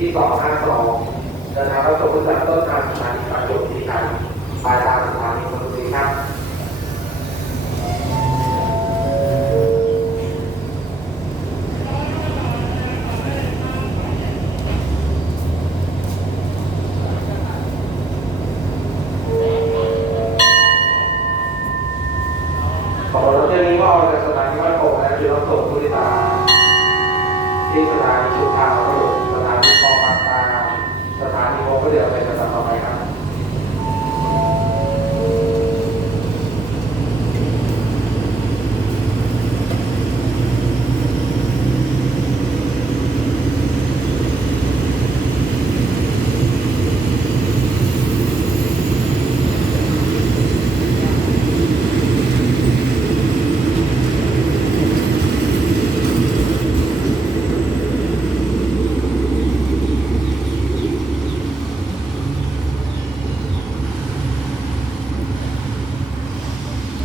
ที่สองห้าสองเดินทางเข้าสู่ผู้จัดต้นทางสถานีประจวบคีรีขันธ์ปลายทางสถานีมนตรีครับของรถเที่ยวนี้ก็ออกจากสถานีวัดโป่งและจุดรับส่งผู้โดยสารที่สถานีชุมทางพระหลวบาง